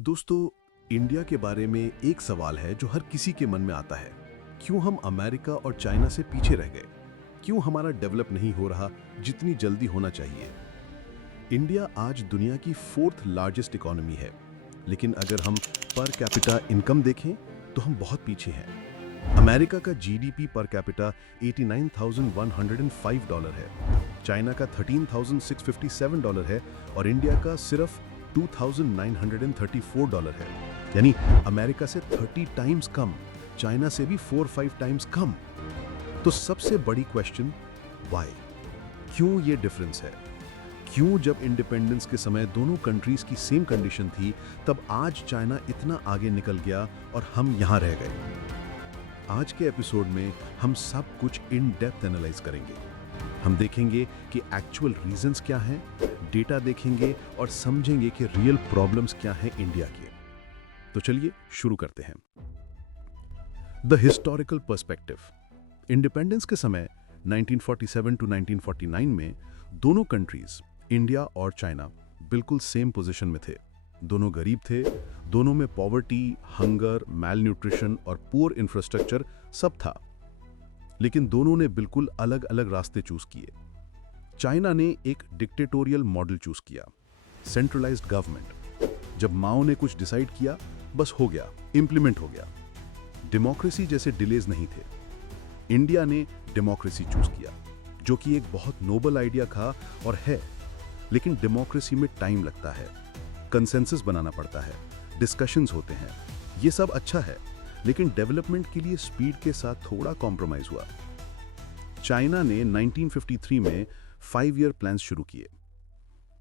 दोस्तों, इंडिया के बारे में एक सवाल है जो हर किसी के मन में आता है। क्यों हम अमेरिका और चाइना से पीछे रह गए? क्यों हमारा डेवलप नहीं हो रहा जितनी जल्दी होना चाहिए? इंडिया आज दुनिया की फोर्थ लार्जेस्ट इकोनॉमी है, लेकिन अगर हम पर कैपिटा इनकम देखें तो हम बहुत पीछे हैं। अमेरिका का जीडीपी पर कैपिटा $89,105 है, चाइना का $13,657 है और इंडिया का सिर्फ $2,934 है। यानी अमेरिका से 30 टाइम्स कम, चाइना से भी 4-5 टाइम्स कम। तो सबसे बड़ी क्वेश्चन, व्हाई? क्यों ये डिफरेंस है? क्यों जब इंडिपेंडेंस के समय दोनों कंट्रीज की सेम कंडीशन थी, तब आज चाइना इतना आगे निकल गया और हम यहां रह गए? आज के एपिसोड में हम सब कुछ इन डेप्थ एनालाइज करेंगे। हम देखेंगे कि एक्चुअल रीजंस क्या हैं, डेटा देखेंगे और समझेंगे कि रियल प्रॉब्लम्स क्या हैं इंडिया के। तो चलिए शुरू करते हैं। The historical perspective. इंडिपेंडेंस के समय 1947 टू 1949 में दोनों कंट्रीज, इंडिया और चाइना, बिल्कुल सेम पोजीशन में थे। दोनों गरीब थे, दोनों में पॉवर्टी, हंगर, मैल न्यूट्रिशन और पुअर इंफ्रास्ट्रक्चर सब था। लेकिन दोनों ने बिल्कुल अलग अलग रास्ते चूज किए। चाइना ने एक डिक्टेटोरियल मॉडल चूज किया, सेंट्रलाइज्ड गवर्नमेंट। जब माओ ने कुछ डिसाइड किया, बस हो गया, इंप्लीमेंट हो गया। डेमोक्रेसी जैसे डिलेज नहीं थे। इंडिया ने डेमोक्रेसी चूज किया, जो कि एक बहुत नोबल आइडिया था और है, लेकिन डेमोक्रेसी में टाइम लगता है, कंसेंसस बनाना पड़ता है, डिस्कशंस होते हैं। ये सब अच्छा है, लेकिन डेवलपमेंट के लिए स्पीड के साथ थोड़ा कॉम्प्रोमाइज हुआ। चाइना ने 1953 में 5 ईयर प्लान्स शुरू किए,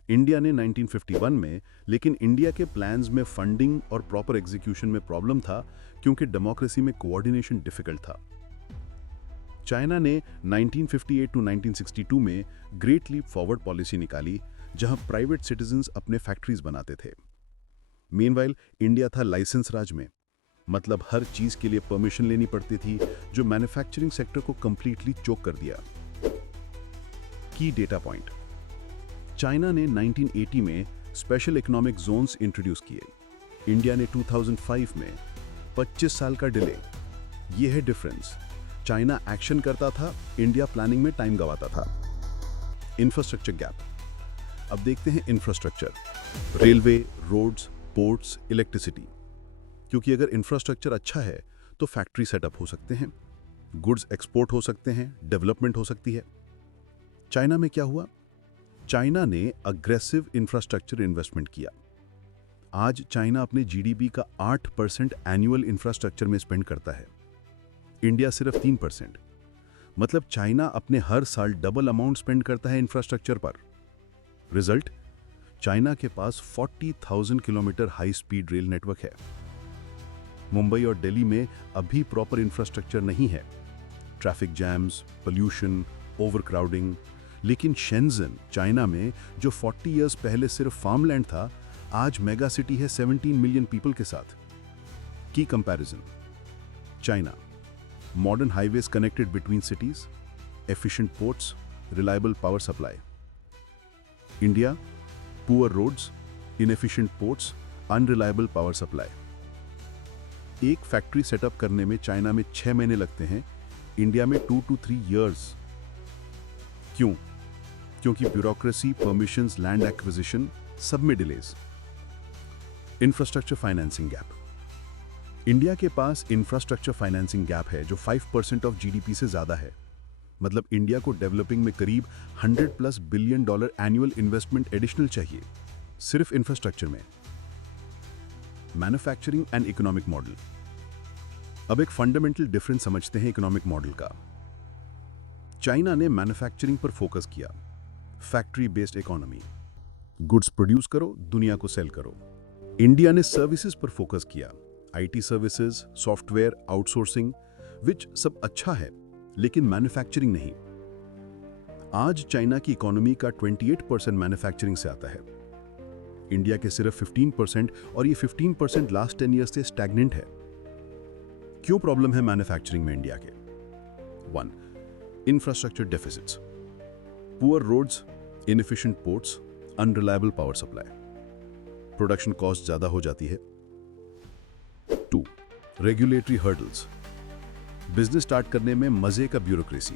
इंडिया ने 1951 में, लेकिन इंडिया के प्लान्स में फंडिंग और प्रॉपर एग्जीक्यूशन में प्रॉब्लम था, क्योंकि डेमोक्रेसी में कोऑर्डिनेशन डिफिकल्ट था। चाइना ने 1958 टू 1962 में ग्रेट लीप फॉरवर्ड पॉलिसी निकाली, जहां प्राइवेट सिटीजन्स अपने फैक्ट्रीज बनाते थे। मीनवाइल इंडिया था लाइसेंस राज में, मतलब हर चीज के लिए परमिशन लेनी पड़ती थी, जो मैन्युफैक्चरिंग सेक्टर को कंप्लीटली चोक कर दिया। की डेटा पॉइंट। चाइना ने 1980 में स्पेशल इकोनॉमिक जोन्स इंट्रोड्यूस किए, इंडिया ने 2005 में। 25 साल का डिले। यह है डिफरेंस। चाइना एक्शन करता था, इंडिया प्लानिंग में टाइम गवाता था। Infrastructure gap. अब देखते हैं infrastructure, railway, roads, ports, electricity. क्योंकि अगर इंफ्रास्ट्रक्चर अच्छा है तो फैक्ट्री सेटअप हो सकते हैं, गुड्स एक्सपोर्ट हो सकते हैं, डेवलपमेंट हो सकती है। चाइना में क्या हुआ? चाइना ने अग्रेसिव इंफ्रास्ट्रक्चर इन्वेस्टमेंट किया। आज चाइना अपने जीडीपी का 8% एनुअल इंफ्रास्ट्रक्चर में स्पेंड करता है, इंडिया सिर्फ 3%। मतलब चाइना अपने हर साल डबल अमाउंट स्पेंड करता है इंफ्रास्ट्रक्चर पर। रिजल्ट, चाइना के पास 40,000 kilometre high speed rail network है। मुंबई और दिल्ली में अभी प्रॉपर इंफ्रास्ट्रक्चर नहीं है, ट्रैफिक जैम्स, पोल्यूशन, ओवरक्राउडिंग। लेकिन शेंजन, चाइना में, जो 40 इयर्स पहले सिर्फ फार्मलैंड था, आज मेगा सिटी है 17 मिलियन पीपल के साथ। की comparison, China, modern highways connected between cities, efficient ports, reliable power supply. India, poor roads, inefficient ports, unreliable power supply. एक फैक्ट्री सेटअप करने में चाइना में 6 महीने लगते हैं, इंडिया में 2 to 3 इयर्स। क्यों? क्योंकि ब्यूरोक्रेसी, परमिशंस, लैंड एक्विजिशन, सब में delays. Infrastructure financing gap. India के पास इंफ्रास्ट्रक्चर फाइनेंसिंग गैप है जो 5% ऑफ जीडीपी से ज्यादा है। मतलब इंडिया को डेवलपिंग में करीब $100+ बिलियन एनुअल इन्वेस्टमेंट एडिशनल चाहिए, सिर्फ इंफ्रास्ट्रक्चर में। Manufacturing and economic model. अब एक फंडामेंटल डिफरेंस समझते हैं इकोनॉमिक मॉडल का। चाइना ने मैन्युफैक्चरिंग पर फोकस किया, factory based economy, goods produce करो, दुनिया को सेल करो। इंडिया ने सर्विसेज पर फोकस किया, आईटी सर्विसेज, सॉफ्टवेयर, आउटसोर्सिंग, विच सब अच्छा है, लेकिन मैन्युफैक्चरिंग नहीं। आज चाइना की इकोनॉमी का 28% मैन्युफैक्चरिंग से आता है, इंडिया के सिर्फ 15%, और ये 15% लास्ट 10 ईयर्स से स्टैग्नेंट है। क्यों प्रॉब्लम है मैन्युफैक्चरिंग में इंडिया के? 1. Infrastructure deficits, poor roads, inefficient ports, unreliable power supply. Production cost ज्यादा हो जाती है। 2. Regulatory hurdles. बिजनेस स्टार्ट करने में मजे का ब्यूरोक्रेसी।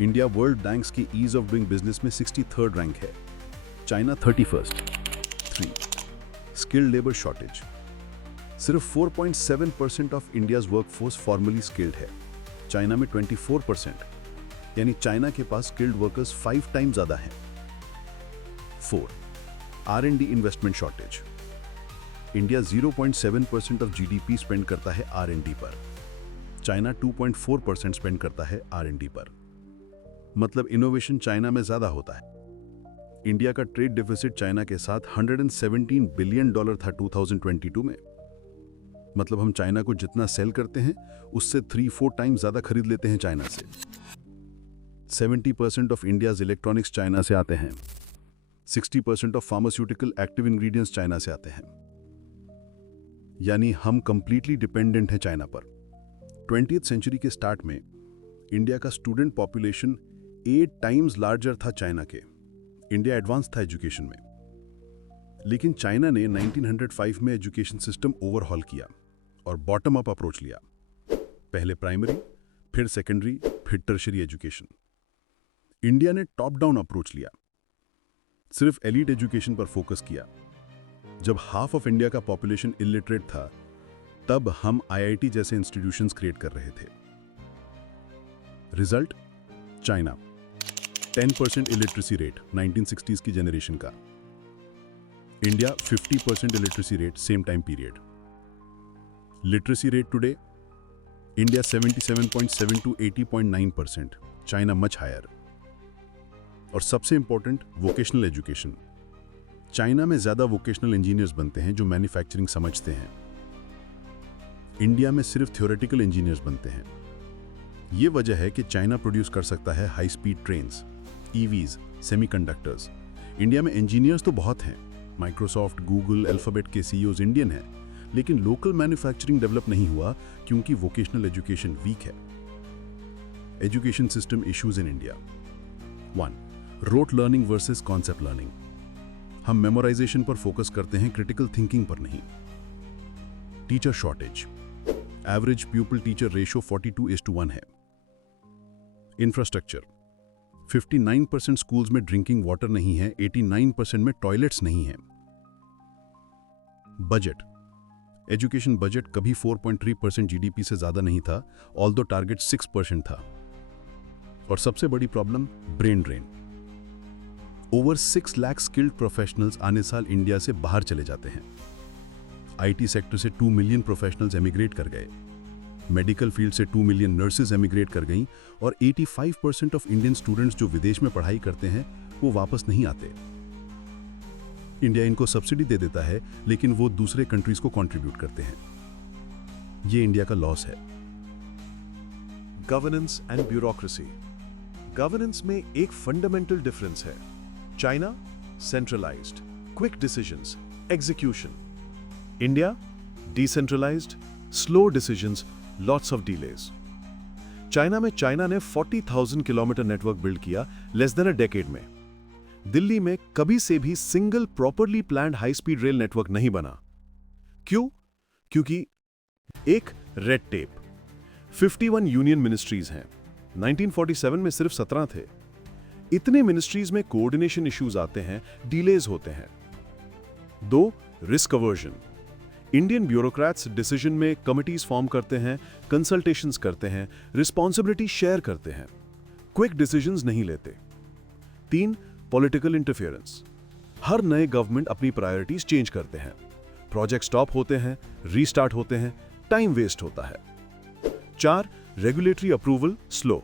इंडिया वर्ल्ड बैंक्स की ईज ऑफ डूइंग बिजनेस में 63rd रैंक है, China 31st। 3. Skilled labour shortage. सिर्फ 4.7% of India's workforce formally skilled है, चाइना में 24%, यानी चाइना के पास स्किल्ड वर्कर्स 5 टाइम ज्यादा हैं। 4. R&D investment shortage. India 0.7% of GDP spend करता है R&D पर, चाइना 2.4% स्पेंड करता है R&D पर। मतलब इनोवेशन चाइना में ज्यादा होता है। इंडिया का ट्रेड डेफिसिट चाइना के साथ $117 बिलियन था 2022 में। मतलब हम चाइना को जितना सेल करते हैं उससे 3-4 टाइम ज्यादा खरीद लेते हैं चाइना से। 70% ऑफ इंडियाज इलेक्ट्रॉनिक्स चाइना से आते हैं। 60% of pharmaceutical active ingredients China से आते हैं। यानी हम कंप्लीटली डिपेंडेंट हैं चाइना पर। 20th सेंचुरी के स्टार्ट में इंडिया का स्टूडेंट पॉपुलेशन 8 टाइम्स लार्जर था चाइना के। इंडिया एडवांस था एजुकेशन में, लेकिन चाइना ने 1905 में एजुकेशन सिस्टम ओवरहॉल किया और बॉटम अप अप्रोच लिया। पहले प्राइमरी, फिर सेकेंडरी, फिर टर्शियरी एजुकेशन। इंडिया ने टॉप डाउन अप्रोच लिया, सिर्फ एलीट एजुकेशन पर फोकस किया। जब हाफ ऑफ इंडिया का पॉपुलेशन इलिटरेट था, तब हम आईआईटी जैसे इंस्टीट्यूशंस क्रिएट कर रहे थे। Result, China 10% illiteracy rate 1960s की जनरेशन का, India 50% illiteracy rate same time period. Literacy rate today, India 77.7 to 80.9%, China much higher. और सबसे इंपॉर्टेंट, वोकेशनल एजुकेशन। चाइना में ज्यादा वोकेशनल इंजीनियर्स बनते हैं जो मैन्युफैक्चरिंग समझते हैं। इंडिया में सिर्फ थ्योरेटिकल इंजीनियर्स बनते हैं। यह वजह है कि चाइना प्रोड्यूस कर सकता है high speed trains, EVs, semiconductors. India में इंजीनियर्स तो बहुत हैं, माइक्रोसॉफ्ट, गूगल, अल्फाबेट के सीईओज इंडियन हैं, लेकिन लोकल मैन्युफैक्चरिंग डेवलप नहीं हुआ क्योंकि वोकेशनल एजुकेशन वीक है। Education system issues in India. 1. Rote learning versus concept learning. हम मेमोराइजेशन पर फोकस करते हैं, क्रिटिकल थिंकिंग पर नहीं। Teacher shortage. Average pupil teacher ratio 42:1 है। इंफ्रास्ट्रक्चर, 59% स्कूल्स में ड्रिंकिंग वाटर नहीं है, 89% में टॉयलेट्स नहीं हैं। बजट, एजुकेशन बजट कभी 4.3% जीडीपी से ज्यादा नहीं था, ऑल्दो टारगेट 6% था। और सबसे बड़ी problem, brain drain. Over 6 lakh skilled professionals आने साल इंडिया से बाहर चले जाते हैं। आईटी सेक्टर से 2 मिलियन प्रोफेशनल्स एमिग्रेट कर गए, मेडिकल फील्ड से 2 मिलियन नर्सेज एमिग्रेट कर गईं, और 85% ऑफ इंडियन स्टूडेंट्स जो विदेश में पढ़ाई करते हैं वो वापस नहीं आते। इंडिया इनको सब्सिडी दे देता है, लेकिन वो दूसरे कंट्रीज को कंट्रीब्यूट करते हैं। ये इंडिया का लॉस है। Governance and bureaucracy. गवर्नेंस में एक फंडामेंटल डिफरेंस है। China centralised, quick decisions, execution. India decentralised, slow decisions, lots of delays. China ने 40,000 किलोमीटर नेटवर्क बिल्ड किया लेस देन अ डेकेड में। दिल्ली में कभी से भी single properly planned high speed rail network नहीं बना। क्यों? क्योंकि एक, रेड टेप। 51 यूनियन मिनिस्ट्रीज हैं, 1947 में सिर्फ 17 थे। इतने मिनिस्ट्रीज में कोऑर्डिनेशन इश्यूज आते हैं, डिलेज होते हैं। 2, risk aversion. Indian bureaucrats decision में कमिटीज फॉर्म करते हैं, कंसल्टेशंस करते हैं, रिस्पॉन्सिबिलिटी शेयर करते हैं, क्विक डिसीजंस नहीं लेते। 3, पॉलिटिकल इंटरफेरेंस। हर नए गवर्नमेंट अपनी प्रायोरिटीज चेंज करते हैं, प्रोजेक्ट स्टॉप होते हैं, रीस्टार्ट होते हैं, टाइम वेस्ट होता है। 4, regulatory approval slow.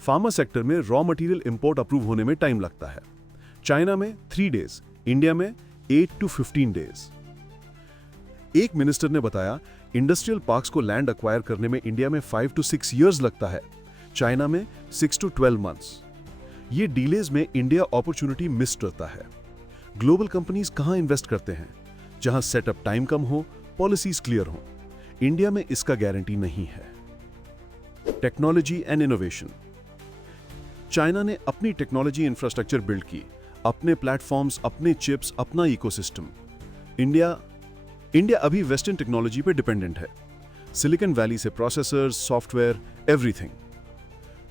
Pharma sector में रॉ मटेरियल इंपोर्ट अप्रूव होने में टाइम लगता है। चाइना में 3 डेज, इंडिया में 8 to 15 डेज। एक मिनिस्टर ने बताया, इंडस्ट्रियल पार्क्स को लैंड अक्वायर करने में इंडिया में 5 to 6 years लगता है, चाइना में 6 to 12 months। ये डीलेज में इंडिया अपॉर्चुनिटी मिस करता है। ग्लोबल कंपनीज कहां इन्वेस्ट करते हैं? जहां सेटअप टाइम कम हो, पॉलिसीज क्लियर हो। इंडिया में इसका गारंटी नहीं है। Technology and innovation. चाइना ने अपनी टेक्नोलॉजी इंफ्रास्ट्रक्चर बिल्ड की, अपने प्लेटफॉर्म्स, अपने चिप्स, अपना इकोसिस्टम। इंडिया अभी वेस्टर्न टेक्नोलॉजी पे डिपेंडेंट है। सिलिकॉन वैली से processors, software, everything.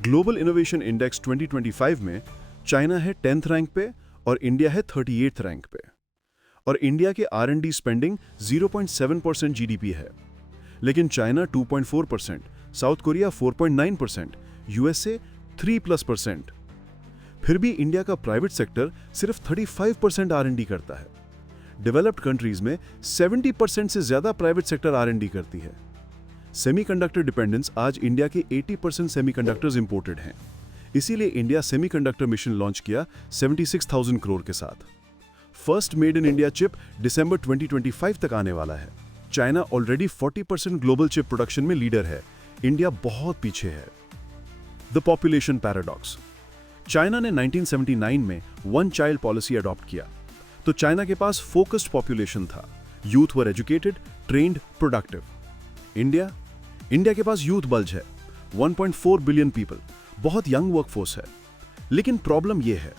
Global innovation index 2025 में चाइना है 10th रैंक पे और इंडिया है 38th रैंक पे। और इंडिया के R&D स्पेंडिंग 0.7% जीडीपी है, लेकिन चाइना 2.4%, साउथ कोरिया 4.9%, यूएसए 3+%। फिर भी इंडिया का प्राइवेट सेक्टर सिर्फ 35% R&D करता है। डेवलप्ड कंट्रीज में 70% से ज्यादा प्राइवेट सेक्टर R&D करती है। सेमीकंडक्टर डिपेंडेंस आज इंडिया के 80% सेमीकंडक्टर्स इंपोर्टेड हैं। इसीलिए इंडिया सेमीकंडक्टर मिशन लॉन्च किया 76,000 करोड़ के साथ। First made in India chip दिसंबर 2025 तक आने वाला है। China already 40% global chip production में लीडर है। इंडिया बहुत पीछे है। The population paradox. चाइना ने 1979 में वन चाइल्ड पॉलिसी अडॉप्ट किया, तो चाइना के पास फोकस्ड पॉपुलेशन था। यूथ वर एजुकेटेड, ट्रेन्ड, प्रोडक्टिव। इंडिया के पास यूथ बल्ज है, 1.4 बिलियन पीपल, बहुत यंग वर्कफोर्स है। लेकिन प्रॉब्लम यह है,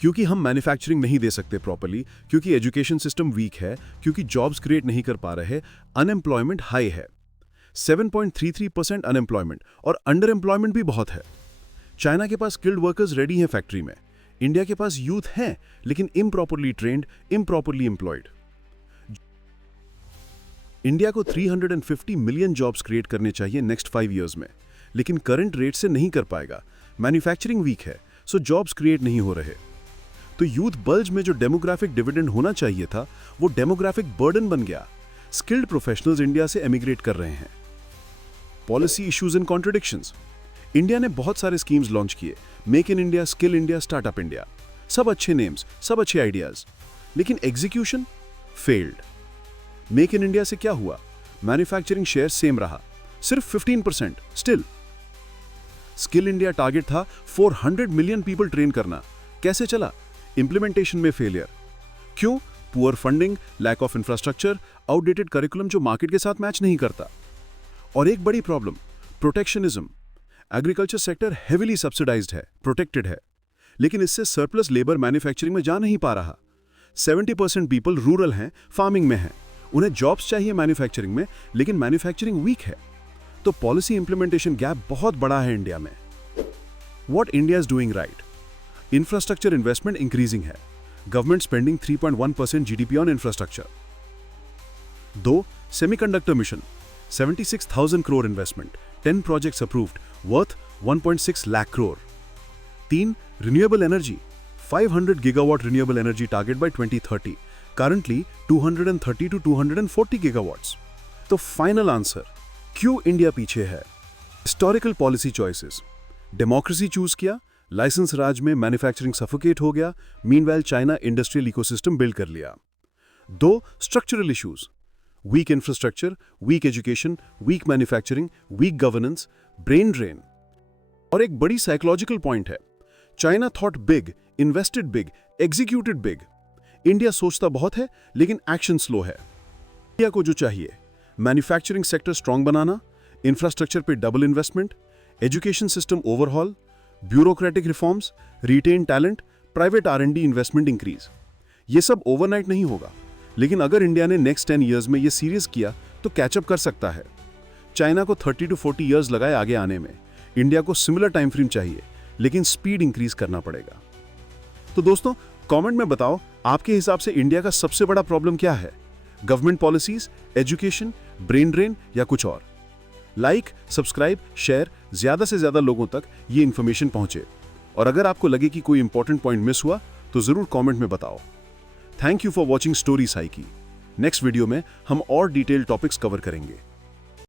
क्योंकि हम मैन्युफैक्चरिंग नहीं दे सकते प्रॉपर्ली, क्योंकि एजुकेशन सिस्टम वीक है, क्योंकि जॉब्स क्रिएट नहीं कर पा रहे, अनएम्प्लॉयमेंट हाई है, 7.33% अनएम्प्लॉयमेंट, और अंडर एम्प्लॉयमेंट भी बहुत है। चाइना के पास स्किल्ड वर्कर्स रेडी हैं फैक्ट्री में। इंडिया के पास यूथ हैं, लेकिन improperly trained, improperly employed. India को 350 मिलियन जॉब्स क्रिएट करने चाहिए नेक्स्ट 5 इयर्स में, लेकिन करंट रेट से नहीं कर पाएगा। मैन्युफैक्चरिंग वीक है, सो जॉब्स क्रिएट नहीं हो रहे। तो यूथ बल्ज में जो डेमोग्राफिक डिविडेंड होना चाहिए था, वो डेमोग्राफिक बर्डन बन गया। स्किल्ड प्रोफेशनल्स इंडिया से एमिग्रेट कर रहे हैं। Policy issues and contradictions. India ने बहुत सारे स्कीम्स लॉन्च किए, make in India, skill India, startup India, सब अच्छे नेम्स, सब अच्छे आइडियाज, लेकिन execution failed. Make in India से क्या हुआ? मैन्युफैक्चरिंग शेयर सेम रहा, सिर्फ 15%। स्टिल स्किल इंडिया टारगेट था 400 मिलियन पीपल ट्रेन करना, कैसे चला? इंप्लीमेंटेशन में फेलियर। क्यों? Poor funding, lack of infrastructure, outdated curriculum जो मार्केट के साथ मैच नहीं करता। और एक बड़ी problem, protectionism. Agriculture sector heavily subsidised है, प्रोटेक्टेड है, लेकिन इससे सरप्लस लेबर मैन्युफैक्चरिंग में जा नहीं पा रहा। 70% पीपल रूरल हैं, फार्मिंग में हैं, उन्हें जॉब्स चाहिए मैन्युफैक्चरिंग में, लेकिन मैन्युफैक्चरिंग वीक है। तो पॉलिसी इंप्लीमेंटेशन गैप बहुत बड़ा है इंडिया में। What India is doing right? Infrastructure investment increasing है, government spending 3.1% GDP on infrastructure. 2. Semiconductor mission, 76,000 crore investment, 10 projects approved, worth 1.6 lakh crore. 3. Renewable energy, 500 gigawatt renewable energy target by 2030, currently 230 to 240 gigawatts. तो final answer, क्यों India पीछे है? Historical policy choices. Democracy choose किया, licence Raj में manufacturing suffocate हो गया, meanwhile China industrial ecosystem build कर लिया। 2. Structural issues, weak infrastructure, weak education, weak manufacturing, weak governance, brain drain. और एक बड़ी साइकोलॉजिकल पॉइंट है, China thought big, invested big, executed big. India सोचता बहुत है, लेकिन एक्शन स्लो है। इंडिया को जो चाहिए, मैन्युफैक्चरिंग सेक्टर स्ट्रांग बनाना, इंफ्रास्ट्रक्चर पे double investment, education system overhaul, bureaucratic reforms, retain talent, private R&D investment increase. ये सब ओवरनाइट नहीं होगा, लेकिन अगर इंडिया ने नेक्स्ट 10 इयर्स में ये सीरियस किया तो कैचअप कर सकता है। चाइना को 30 to 40 इयर्स लगाए आगे आने में, इंडिया को सिमिलर टाइम फ्रेम चाहिए, लेकिन स्पीड इंक्रीज करना पड़ेगा। तो दोस्तों, कमेंट में बताओ, आपके हिसाब से इंडिया का सबसे बड़ा प्रॉब्लम क्या है? Government policies, education, brain drain, या कुछ और? लाइक, सब्सक्राइब, शेयर, ज्यादा से ज्यादा लोगों तक ये इन्फॉर्मेशन पहुंचे। और अगर आपको लगे कि कोई इंपॉर्टेंट पॉइंट मिस हुआ तो जरूर कमेंट में बताओ। Thank you for watching story psyche. Next video में हम और डिटेल टॉपिक्स कवर करेंगे।